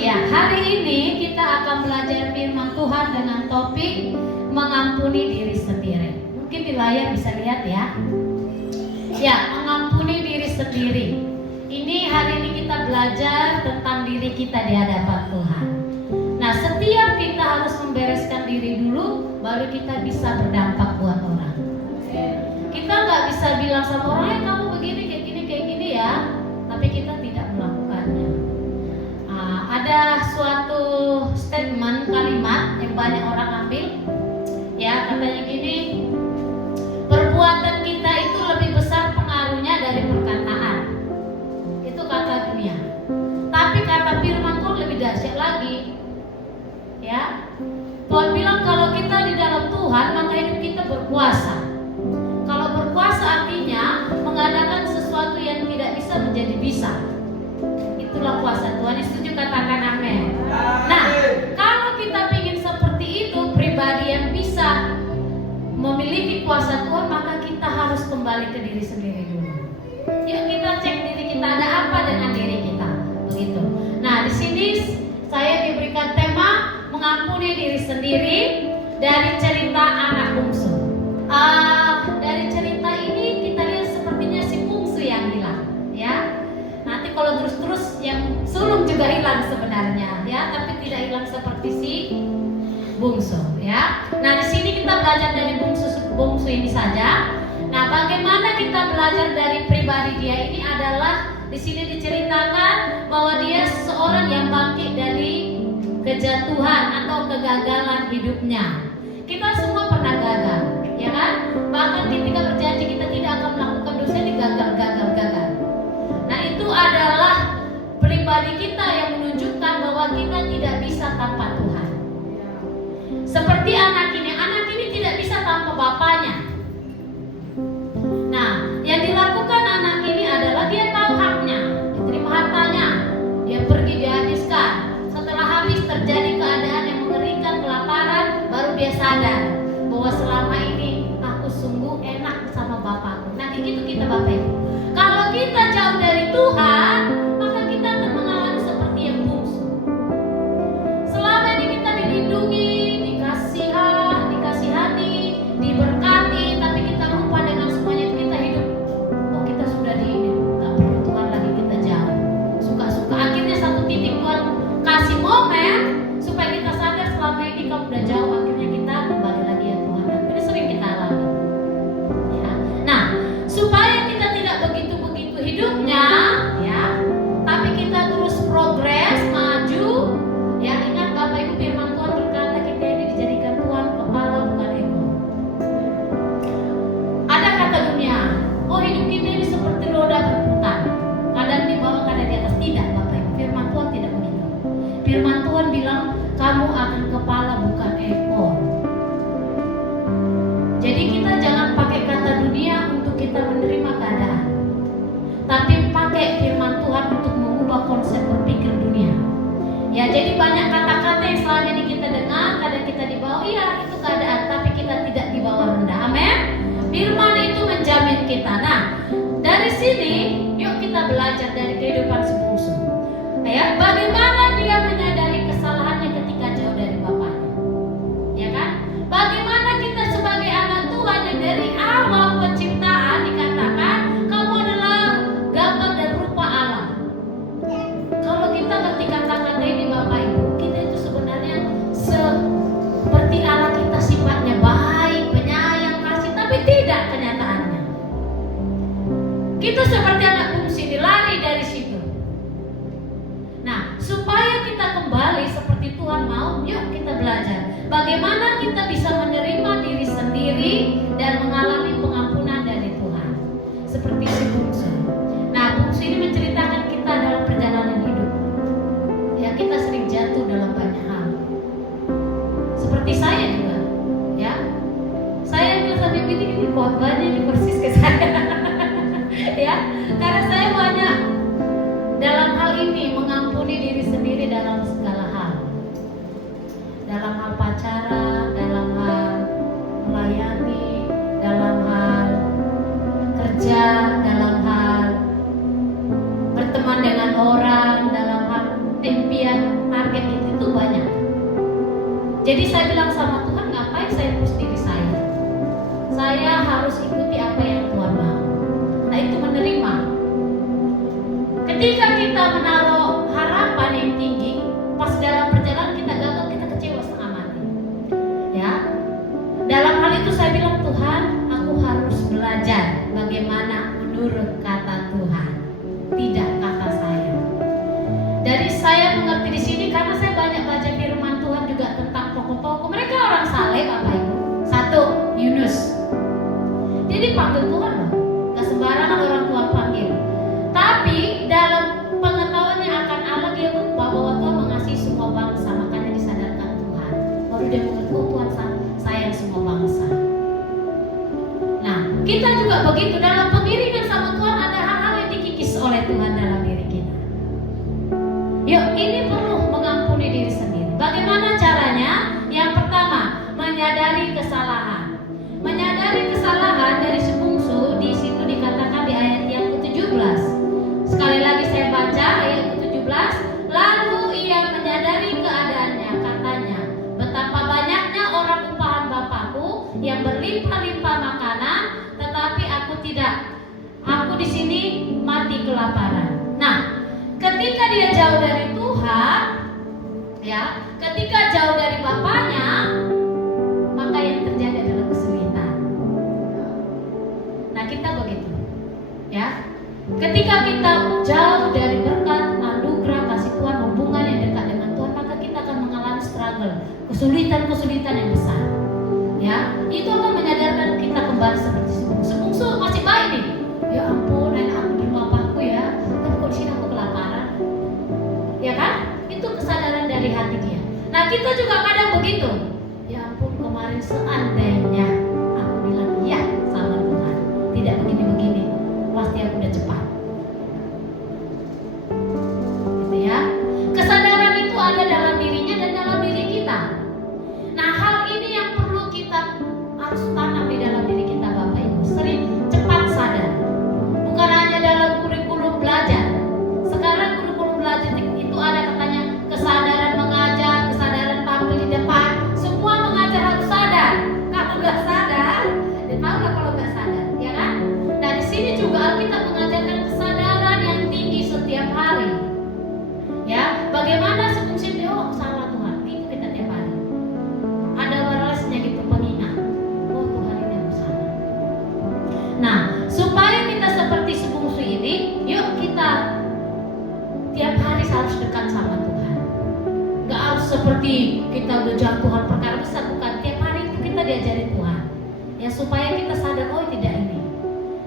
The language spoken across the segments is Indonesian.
Ya, hari ini kita akan belajar firman Tuhan dengan topik mengampuni diri sendiri. Mungkin di layar bisa lihat ya. Ya, mengampuni diri sendiri. Ini hari ini kita belajar tentang diri kita di hadapan Tuhan. Nah, setiap kita harus membereskan diri dulu, baru kita bisa berdampak buat orang. Kita nggak bisa bilang sama orang, kamu begini, kayak gini ya, tapi kita tidak melakukannya. Ada suatu statement kalimat yang banyak orang ambil, ya katanya gini, perbuatan kita itu lebih besar pengaruhnya dari perkataan. Itu kata dunia. Tapi kata firman Tuhan lebih dahsyat lagi. Ya, Tuhan bilang kalau kita di dalam Tuhan maka hidup kita berkuasa. Kalau berkuasa artinya mengadakan sesuatu yang tidak bisa menjadi bisa. Itulah kuasa Tuhan. Setuju katakan amin. Nah, kalau kita ingin seperti itu, pribadi yang bisa memiliki kuasa Tuhan, maka kita harus kembali ke diri sendiri dulu. Yuk kita cek diri kita, ada apa dengan diri kita. Begitu. Nah, di sini saya diberikan tema mengampuni diri sendiri dari cerita anak bungsu. Dari cerita ini kita lihat sepertinya si bungsu yang hilang, ya. Nanti kalau terus-terus yang sulung juga hilang sebenarnya, ya, tapi tidak hilang seperti si bungsu, ya. Nah, di sini kita belajar dari bungsu ini saja. Nah, bagaimana kita belajar dari pribadi dia ini adalah di sini diceritakan bahwa dia seorang yang bangkit dari kejatuhan atau kegagalan hidupnya. Kita semua pernah gagal, ya kan? Bahkan ketika berjanji kita tidak akan melakukan dosa, gagal. Nah, itu adalah pribadi kita yang menunjukkan bahwa kita tidak bisa tanpa Tuhan. Seperti anak ini tidak bisa tanpa bapaknya. Nah, yang dilakukan anak ini adalah dia tahu haknya, diterima hartanya, dia pergi dihabiskan. Setelah habis terjadi keadaan yang mengerikan, kelaparan, baru dia sadar bahwa selama ini aku sungguh enak sama bapakku. Nah, gitu kita Bapak Ibu. Kalau kita jauh dari Tuhan, maka kita akan mengalami seperti yang bungsu. Selama ini kita dilindungi, dikasihani, diberkati, tapi kita lupa dengan semuanya kita hidup. Oh, kita sudah di ini, nggak perlu Tuhan lagi, kita jauh. Suka-suka. Akhirnya satu titik Tuhan kasih momen supaya kita sadar selama ini kamu udah jauh. Akhirnya kita kembali lagi ya Tuhan. Ini sering kita alami. Ya. Nah, supaya kita tidak begitu-begitu hidupnya, ya, tapi kita terus progres, maju. Ya, ingat Bapak Ibu, firman Tuhan berkata kita ini dijadikan Tuhan kepala bukan ekor. Ada kata dunia, oh hidup kita ini seperti roda berputar, kadang di bawah, kadang di atas. Tidak Bapak Ibu, firman Tuhan tidak begitu. Firman Tuhan bilang kamu akan kepala bukan ekor. Jadi kita jangan pakai kata dunia untuk kita menerima keadaan, tapi pakai firman Tuhan untuk mengubah konsep berpikir dunia. Ya, jadi banyak kata-kata yang selama ini kita dengar, kadang kita dibawa, iya itu keadaan, tapi kita tidak dibawa rendah. Amin. Firman itu menjamin kita. Nah, dari sini yuk kita belajar dari kehidupan si bungsu. Ya, bagaimana dia menyadari kesalahannya ketika jauh dari bapaknya. Ya kan? Bagaimana kita sebagai anak Tuhan yang dari awal penciptaan dikatakan kamu adalah gambar dan rupa Allah. Kalau kita ngerti kata-kata ini Bapak Ibu, kita itu sebenarnya seperti Allah, kita sifatnya baik, penyayang, kasih, tapi tidak kenyataannya. Kita seperti anak bungsu lari dari situ. Nah, supaya kita kembali seperti Tuhan mau, yuk kita belajar bagaimana kita bisa menerima diri sendiri dan mengalami pengampunan dari Tuhan. Seperti si bungsu. Nah, bungsu ini menceritakan kita dalam perjalanan hidup. Ya, kita sering jatuh dalam banyak hal. Seperti saya juga, ya. Saya juga sampai gini khotbahnya ini persis ke saya. Ya, karena saya banyak dalam hal ini mengampuni diri sendiri dalam segala hal. Dalam hal pacaran, dalam hal melayani, dalam hal kerja, dalam hal berteman dengan orang, dalam hal impian target itu banyak. Jadi saya bilang sama Tuhan, ngapain saya push diri saya? Saya harus ikuti apa yang Tuhan mau. Nah itu menerima. Ketika kita menaruh harapan yang tinggi, pas dalam perjalanan kita gagal, kita kecewa setengah mati. Ya, dalam hal itu saya bilang, Tuhan, aku harus belajar bagaimana menurut kata Tuhan, tidak kata saya. Dari saya mengerti di sini karena saya banyak baca firman Tuhan juga tentang tokoh-tokoh. Mereka orang saleh, Bapak Ibu. Satu, Yunus. Dia dipanggil Tuhan loh, gak sembarangan orang tua panggil. Tapi dalam pengetahuannya akan Allah, dia lupa bahwa Tuhan mengasihi semua bangsa, makanya disadarkan Tuhan. Baru dia mengerti, oh Tuhan sayang semua bangsa. Nah, kita juga begitu, dalam pengiringan sama Tuhan ada hal-hal yang dikikis oleh Tuhan dalam diri kita. Yuk, ini perlu mengampuni diri sendiri. Bagaimana caranya? Yang pertama, menyadari kesalahan. Menyadari kesalahan dari si bungsu, di situ dikatakan di ayat yang ke-17. Sekali lagi saya baca ayat ke-17. Lalu ia menyadari keadaannya, katanya, betapa banyaknya orang upahan Bapakku yang berlimpah-limpah makanan, tetapi aku tidak. Aku di sini mati kelaparan. Nah, ketika dia jauh dari Tuhan, ya, ketika jauh dari Bapaknya, maka yang terjadi adalah kesulitan. Nah, kita begitu, ya. Ketika kita jauh dari berkat, anugerah, kasih Tuhan, hubungan yang dekat dengan Tuhan, maka kita akan mengalami struggle, kesulitan-kesulitan yang besar. Ya, itu akan menyadarkan kita kembali seperti sebungsu masih baik nih. Ya ampun, enak aku di rumah Bapakku ya, tapi kok di sini aku kelaparan. Ya kan? Itu kesadaran dari hati dia. Nah, kita juga kadang begitu. Ya ampun, kemarin seandainya aku bilang ya sama Tuhan, tidak begini-begini, pasti aku udah cepat. Gitu ya. Kesadaran itu ada dalam dirinya dan dalam diri kita. Nah, hal ini yang perlu kita harus tanam di dalam diri kita, Bapak Ibu. Sering cepat sadar. Bukan hanya dalam kurikulum belajar. Sekarang kurikulum belajar itu ada katanya kesadaran mengajar, kesadaran tampil di depan. Semua mengajar harus sadar. Kalau nggak sadar, dia tahu lah kalau nggak sadar, ya kan? Nah, di sini juga Alkitab mengajarkan kesadaran yang tinggi setiap hari. Ya, bagaimana sebungsi dia, oh salah Tuhan, itu kita tiap hari. Ada warasnya gitu pengingat, oh Tuhan ini aku salah. Nah, supaya kita seperti sebungsu ini, yuk kita tiap hari harus dekat sama Tuhan. Gak harus seperti kita udah Tuhan perkara besar, bukan. Tiap hari itu kita diajari Tuhan, ya, supaya kita sadar, oh tidak ini,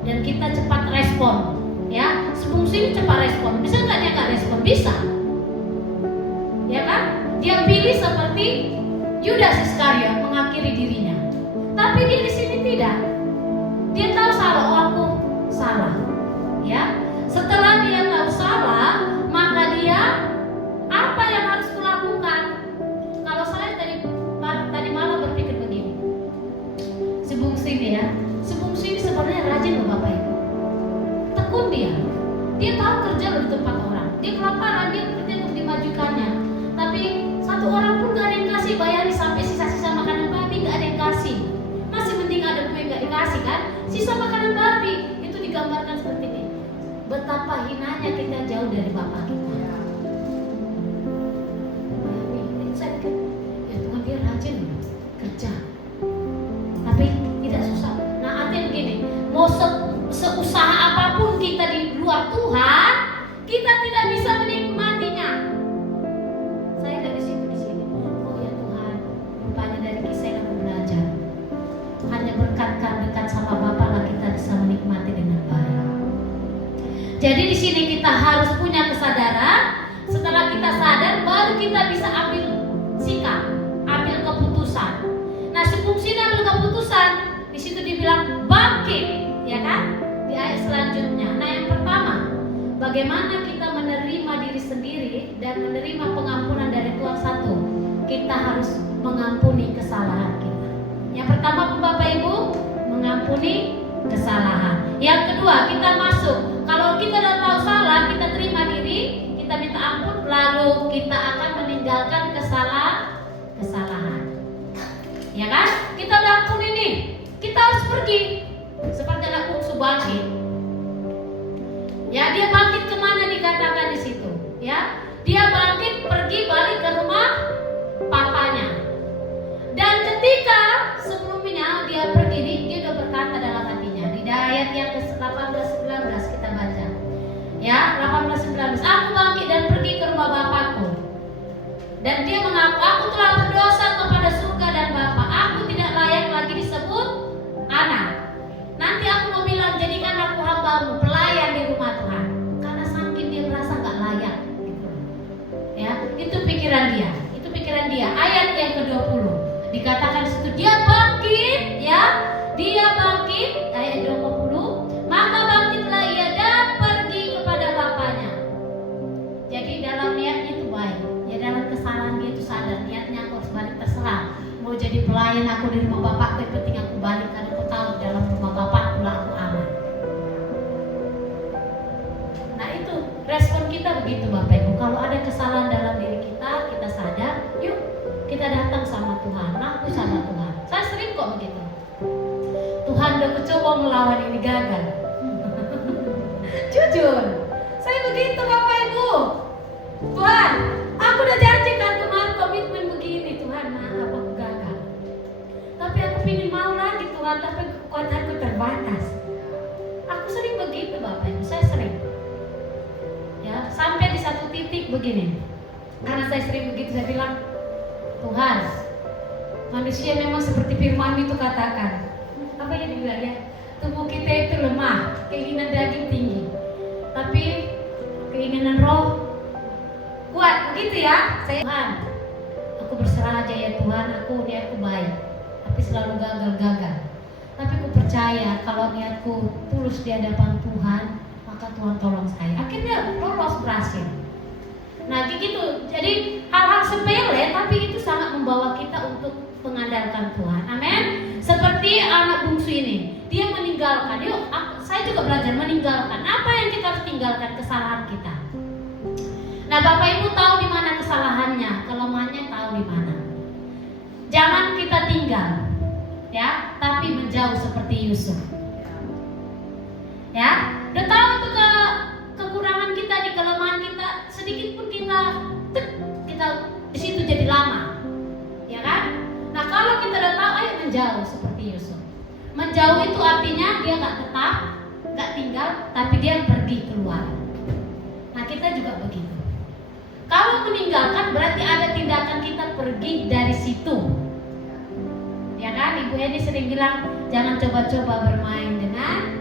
dan kita cepat respon. Ya, sebungsu ini cepat respon. Bisa nggak dia nggak respon? Bisa. Ya kan? Dia pilih seperti Yudas Iskariot mengakhiri dirinya. Tapi dia di sini tidak. Dia tahu salah, oh aku salah. Ya. Setelah dia tahu salah, maka dia apa yang harus kulakukan? Kalau saya tadi malam berpikir begini. Si bungsu ini ya, si bungsu ini sebenarnya rajin loh Bapak Ibu. Tekun dia. Dia tahu kerja loh di tempat orang. Dia kelaparan, dia kerja untuk dimajukannya. Tapi satu orang pun gak ada yang kasih, bayari sampai sisa-sisa makanan babi gak ada yang kasih. Masih mending ada kue gak dikasih kan? Sisa makanan babi itu digambarkan seperti ini. Betapa hinanya kita jauh dari Bapa kita. Saya pikir, ya Tuhan dia rajin kerja, tapi tidak susah. Nah, artinya begini, mau seusaha apapun kita di luar Tuhan, kita tidak bisa menikmatinya. Saya dari situ di sini. Oh ya Tuhan, rupanya dari kisah yang aku belajar, hanya berkat dekat sama Bapa lah kita bisa menikmati dengan baik. Jadi di sini kita harus punya kesadaran. Setelah kita sadar, baru kita bisa ambil sikap, ambil keputusan. Nah, sebelum sini ambil keputusan, di situ dibilang bangkit, ya kan? Di ayat selanjutnya. Nah, yang pertama, bagaimana kita menerima diri sendiri dan menerima pengampunan dari Tuhan. Satu, kita harus mengampuni kesalahan kita. Yang pertama, Bapak Ibu, mengampuni kesalahan. Yang kedua, kita masuk. Kalau kita sudah tahu salah, kita terima diri, kita minta ampun, lalu kita akan meninggalkan kesalahan. Ya kan? Kita udah ampun ini, kita harus pergi. Seperti anak bungsu bangkit. Ya, dia bangkit kemana dikatakan di situ? Ya, dia bangkit pergi balik ke rumah papanya. Dan ketika sebelumnya dia pergi, dia udah berkata dalam hatinya. Di ayat yang ke-18-19 kita baca. Ya, 18-19. Aku bangkit dan pergi ke rumah bapakku. Dan dia mengaku, aku telah berdosa kepada surga dan Bapa. Aku tidak layak lagi disebut anak. Nanti aku mau bilang, jadikan aku hambamu, pelayan di rumah Tuhan. Karena saking dia merasa gak layak gitu. Ya, itu pikiran dia. Itu pikiran dia. Ayat yang ke-20 dikatakan situ dia bangkit, ya. Dia bangkit, ayat 20. Maka bangkitlah ia dan pergi kepada bapaknya. Jadi dalam niatnya itu baik. Ya, dalam kesalahan dia itu sadar, niatnya aku harus balik, terserah. Mau jadi pelayan aku di rumah bapak, yang penting aku balik. Karena aku tahu dalam rumah bapak pula aku aman. Nah, itu respon kita begitu Bapak Ibu. Kalau ada kesalahan dalam diri kita, kita sadar, yuk kita datang sama Tuhan, aku sama Tuhan. Saya sering kok begitu. Tuhan udah coba melawan ini gagal. Jujur, saya begitu Bapak Ibu. Tuhan, aku udah janjikan kemarin komitmen begini. Tuhan, maaf aku gagal. Tapi aku ingin mau lagi Tuhan, tapi kekuatanku terbatas. Aku sering begitu Bapak Ibu, saya sering. Ya, sampai di satu titik begini. Karena saya sering begitu, saya bilang, Tuhan, manusia memang seperti firman itu katakan. Apa yang dibilang ya? Tubuh kita itu lemah, keinginan daging tinggi. Tapi keinginan roh kuat, begitu ya. Saya, Tuhan, aku berserah aja ya Tuhan, niatku baik. Tapi selalu gagal. Tapi aku percaya kalau niatku tulus di hadapan Tuhan, maka Tuhan tolong saya. Akhirnya lolos, berhasil. Nah gitu. Jadi hal-hal sepele tapi itu sangat membawa kita untuk mengandalkan Tuhan. Amin. Seperti anak bungsu ini, dia meninggalkan. Yuk, saya juga belajar meninggalkan. Apa yang kita harus tinggalkan? Kesalahan kita. Nah, Bapak Ibu tahu di mana kesalahannya, kelemahannya tahu di mana. Jangan kita tinggal, ya, tapi menjauh seperti Yusuf. Ya, udah tahu itu kekurangan kita, di kelemahan kita, sedikit pun kita di situ jadi lama, ya kan? Nah, kalau kita udah tahu, ayo menjauh seperti Yusuf. Menjauh itu artinya dia nggak tetap, nggak tinggal, tapi dia pergi keluar. Nah, kita juga begitu. Kalau meninggalkan berarti ada tindakan kita pergi dari situ. Ya kan, Ibu Edi sering bilang jangan coba-coba bermain dengan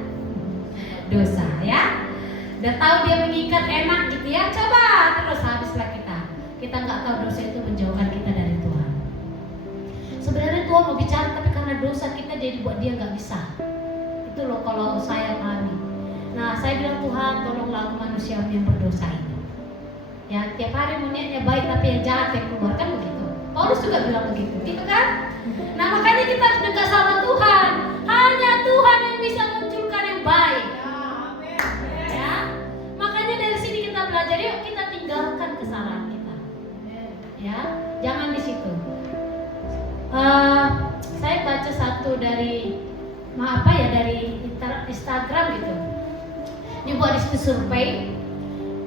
dosa, ya. Udah tahu dia mengikat enak gitu ya, coba terus habislah kita. Kita nggak tahu dosa itu menjauhkan kita dari Tuhan. Sebenarnya Tuhan mau bicara, tapi karena dosa kita jadi buat dia nggak bisa. Itu loh kalau saya pahami. Nah, saya bilang Tuhan, tolonglah aku manusia yang berdosa ini. Ya, tiap hari niatnya baik tapi yang jahat yang keluar, kan begitu. Paulus juga bilang begitu, gitu kan? Nah, makanya kita harus dekat sama Tuhan. Hanya Tuhan yang bisa munculkan yang baik. Ya, makanya dari sini kita belajar, yuk kita tinggalkan kesalahan kita. Ya, jangan di situ. Saya baca satu dari dari Instagram gitu. Ini buat di survei.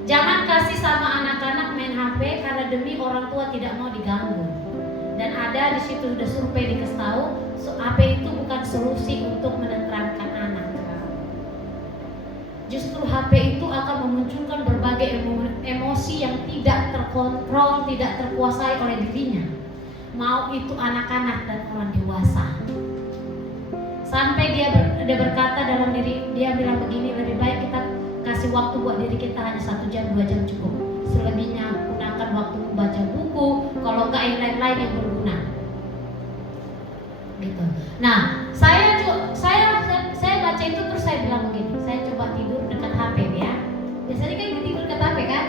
Jangan kasih sama anak-anak main HP karena demi orang tua tidak mau diganggu. Dan ada di situ udah survei dikasih tahu, HP itu bukan solusi untuk menenteramkan anak. Justru HP itu akan memunculkan berbagai emosi yang tidak terkontrol, tidak terkuasai oleh dirinya. Mau itu anak-anak dan orang dewasa. Sampai dia berkata dalam diri, dia bilang begini, lebih baik kita kasih waktu buat diri kita hanya 1 jam 2 jam cukup. Selebihnya gunakan waktu membaca buku, kalau enggak yang lain-lain yang berguna. Gitu. Nah, saya baca itu terus saya bilang begini, saya coba tidur dekat HP ya. Biasanya kan tidur dekat HP kan?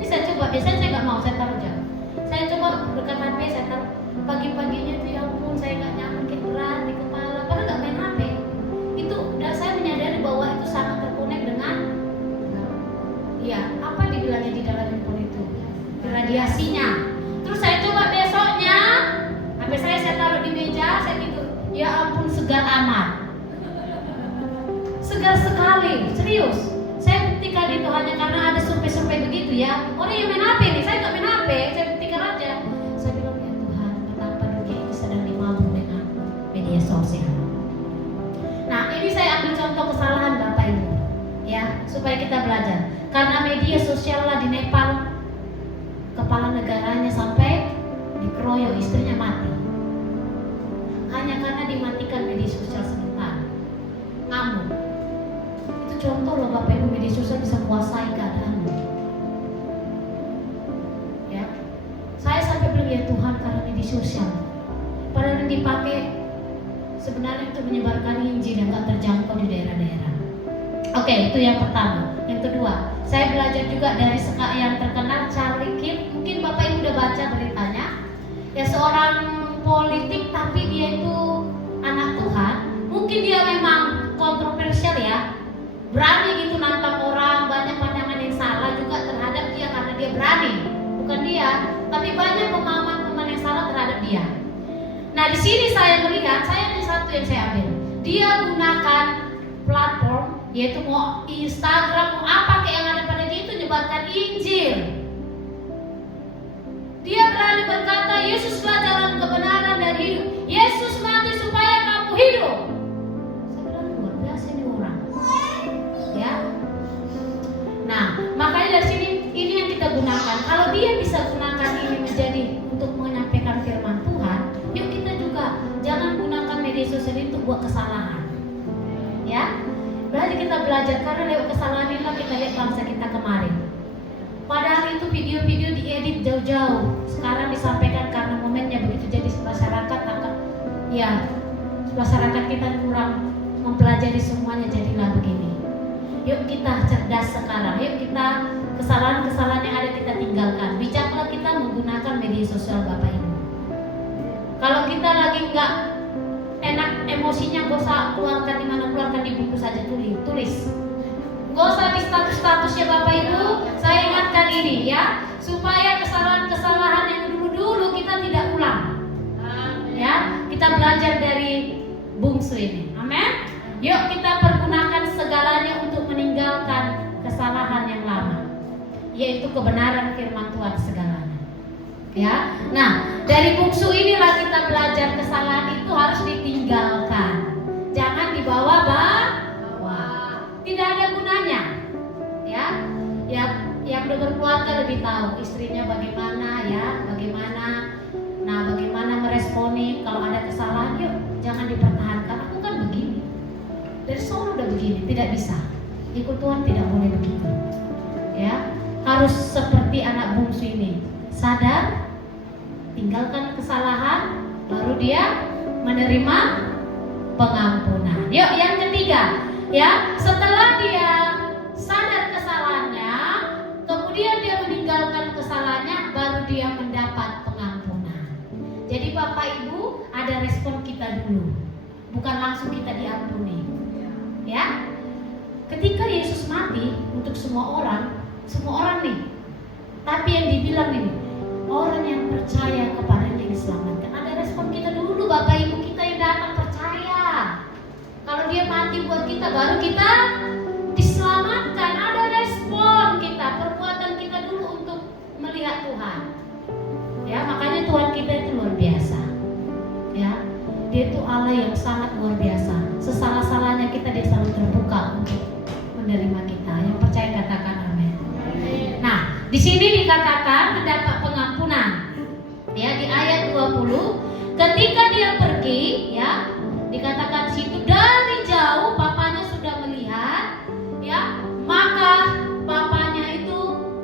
Ini saya coba, biasanya saya nggak mau, saya taruh jam. Saya coba dekat HP, saya taruh. Pagi-paginya tuh ya ampun, saya nggak nyaman, kayak berat di kepala, padahal nggak main HP. Itu udah saya menyadari bahwa itu sangat terkonek dengan, ya, apa dibilangnya di dalam handphone itu? wajar sekali, serius. Saya buktikan itu hanya karena ada survei-survei begitu ya. Orang yang main HP nih, saya nggak main HP, saya buktikan aja. Saya bilang ya Tuhan, betapa dunia ini sedang dimabuk dengan media sosial. Nah, ini saya ambil contoh kesalahan Bapak Ibu, ya, supaya kita belajar. Karena media sosial lah di Nepal, kepala negaranya sampai dikeroyok, istrinya mati. Hanya karena dimatikan media sosial sebentar, ngamuk. Itu contoh loh Bapak Ibu, media sosial bisa kuasai keadaan. Ya, saya sampai bilang ya Tuhan, karena media sosial, padahal yang dipakai sebenarnya untuk menyebarkan Injil yang gak terjangkau di daerah-daerah. Oke, itu yang pertama. Yang kedua, saya belajar juga dari yang terkenal Charlie Kirk. Mungkin Bapak Ibu udah baca beritanya. Ya, seorang politik tapi dia itu anak Tuhan. Mungkin dia memang kontroversial ya, berani gitu nantang orang, banyak pandangan yang salah juga terhadap dia karena dia berani. Bukan dia, tapi banyak pemahaman yang salah terhadap dia. Nah, di sini saya melihat, saya ada satu yang saya ambil. Dia gunakan platform, yaitu mau Instagram, mau apa kayak yang ada pada dia itu nyebarkan Injil. Dia berani berkata, Yesuslah jalan kebenaran dan hidup. Yesus mati supaya kamu hidup. Saya bilang luar biasa ini orang. Ya. Nah, makanya dari sini ini yang kita gunakan. Kalau dia bisa gunakan ini menjadi untuk menyampaikan firman Tuhan, yuk kita juga jangan gunakan media sosial itu untuk buat kesalahan. Ya. Berarti kita belajar karena lewat kesalahan inilah kita lihat bangsa kita kemarin. Padahal itu video-video diedit jauh-jauh. Sekarang disampaikan karena momennya begitu, jadi masyarakat akan, ya, masyarakat kita kurang mempelajari semuanya, jadilah begini. Yuk kita cerdas sekarang. Yuk kita kesalahan-kesalahan yang ada kita tinggalkan. Bijaklah kita menggunakan media sosial Bapak Ibu. Kalau kita lagi nggak enak emosinya, gak usah keluarkan di mana, keluarkan di buku saja, tulis. Gak usah di status-status ya Bapak Ibu. Saya ingatkan ini ya, supaya kesalahan-kesalahan yang dulu-dulu kita tidak ulang. Ya, kita belajar dari bungsu ini. Amin. Yuk kita pergunakan segalanya untuk meninggalkan kesalahan yang lama, yaitu kebenaran firman Tuhan segalanya. Ya. Nah, dari bungsu inilah kita belajar kesalahan itu harus ditinggalkan. Jangan dibawa tidak ada gunanya. Ya. Yang udah berkeluarga lebih tahu istrinya bagaimana ya, bagaimana meresponi kalau ada kesalahan. Yuk, jangan dipertahankan. Aku kan begini. Dari sono udah begini, tidak bisa. Ikut Tuhan tidak boleh begitu. Ya, harus seperti anak bungsu ini. Sadar, tinggalkan kesalahan, baru dia menerima pengampunan. Yuk, yang ketiga, ya, setelah dia sadar kesalahannya, kemudian dia meninggalkan kesalahannya, baru dia mendapat pengampunan. Jadi Bapak Ibu, ada respon kita dulu, bukan langsung kita diampuni. Ya, ketika Yesus mati untuk semua orang nih. Tapi yang dibilang ini, orang yang percaya kepadanya diselamatkan. Ada respon kita dulu Bapak Ibu, kita yang datang percaya. Kalau dia mati buat kita, baru kita diselamatkan. Ada respon kita, perbuatan kita dulu untuk melihat Tuhan. Ya, makanya Tuhan kita itu luar biasa. Ya, dia itu Allah yang sangat luar biasa. Sesalah-salahnya kita, dia selalu terbuka untuk menerima kita. Yang percaya katakan amin. Nah, di sini dikatakan mendapat pengampunan. Ya, di ayat 20, ketika dia pergi, ya, dikatakan situ dari jauh papanya sudah melihat, ya, maka papanya itu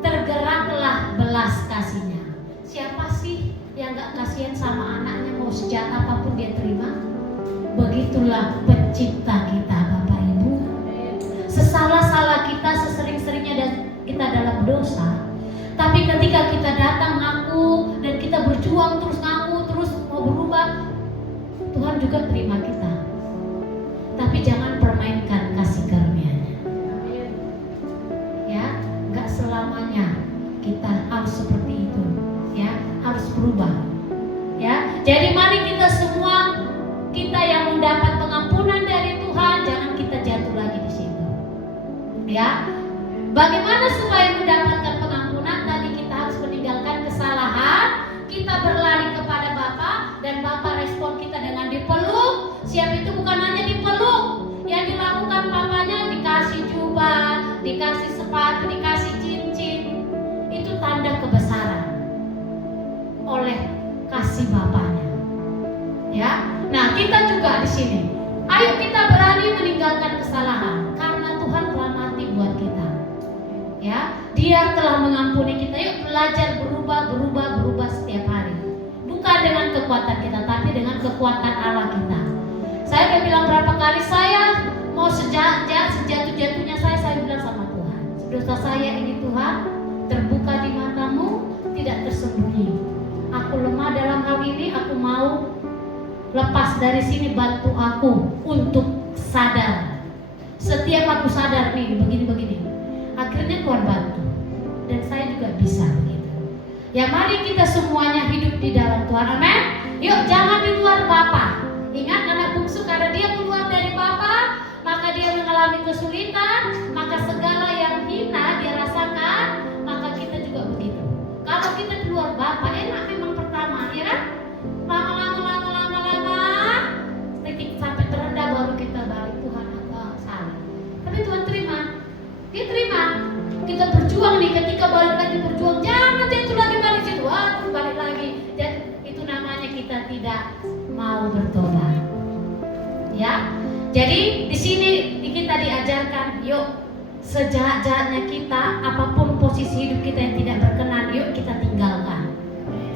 tergeraklah belas kasihnya. Siapa sih yang gak kasihan sama anaknya, mau sejahat apapun dia terima? Begitulah pencipta kita Bapak Ibu. Sesalah-salah kita, sesering-seringnya dan kita dalam dosa, tapi ketika kita datang ngaku dan kita berjuang terus ngaku terus mau berubah, Tuhan juga terima kita. Tapi jangan permainkan kasih karunia-Nya. Ya, nggak selamanya kita harus seperti itu. Ya, harus berubah. Ya, jadi mari kita semua, kita yang mendapat pengampunan dari Tuhan, jangan kita jatuh lagi di situ. Bagaimana supaya mendapatkan pengampunan? Tadi kita harus meninggalkan kesalahan, kita berlari kepada Bapa, dan Bapa respon kita dengan dipeluk. Siap itu bukan hanya dipeluk, yang dilakukan papanya dikasih jubah, dikasih sepatu, dikasih cincin. Itu tanda kebesaran oleh kasih Bapanya. Ya, nah kita juga di sini. Ayo kita berani meninggalkan kesalahan karena Tuhan telah mati buat kita. Ya, Dia telah mengampuni kita. Yuk belajar berubah setiap hari. Bukan dengan kekuatan kita, tapi dengan kekuatan Allah kita. Saya udah bilang berapa kali, saya mau sejatuh-jatuhnya saya bilang sama Tuhan, dosa saya ini Tuhan terbuka di matamu, tidak tersembunyi. Aku lemah dalam hal ini, aku mau lepas dari sini, bantu aku untuk sadar. Setiap aku sadar nih begini, akhirnya Tuhan bantu, dan saya juga bisa begitu. Ya mari kita semuanya hidup di dalam Tuhan, amin. Yuk jangan di luar Bapa. Ingat anak bungsu, karena dia keluar dari Bapa, maka dia mengalami kesulitan, maka segala yang hina dia rasakan, maka kita juga begitu. Kalau kita di luar Bapa, enak memang pertama, ya kan? Lama, titik sampai terendah baru kita balik, Tuhan aku salah. Tapi Tuhan terima, Dia terima. Kita berjuang nih, ketika balik lagi berjuang, jangan jatuh lagi balik situ, balik lagi. Dan itu namanya kita tidak mau bertobat. Ya, jadi di sini kita diajarkan, yuk sejahat-jahatnya kita, apapun posisi hidup kita yang tidak berkenan, yuk kita tinggalkan.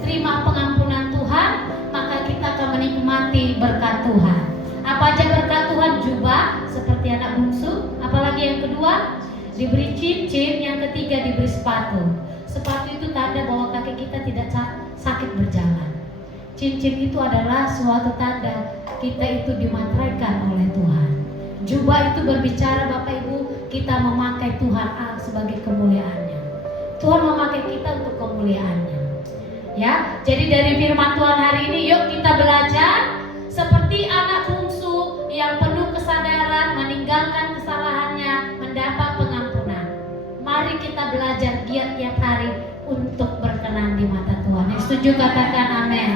Terima pengampunan Tuhan, maka kita akan menikmati berkat Tuhan. Apa aja berkat Tuhan? Jubah seperti anak bungsu. Apalagi yang kedua, diberi cincin. Yang ketiga, diberi sepatu. Sepatu itu tanda bahwa kaki kita tidak sakit berjalan. Cincin itu adalah suatu tanda kita itu dimateraikan oleh Tuhan. Jubah itu berbicara, Bapak Ibu, kita memakai Tuhan sebagai kemuliaannya. Tuhan memakai kita untuk kemuliaannya. Ya, jadi dari firman Tuhan hari ini, yuk kita belajar seperti anak bungsu yang penuh kesadaran, meninggalkan kesalahannya, mendapat pengampunan. Mari kita belajar giat tiap hari untuk berkenan di mata Tuhan. Yang setuju katakan amin.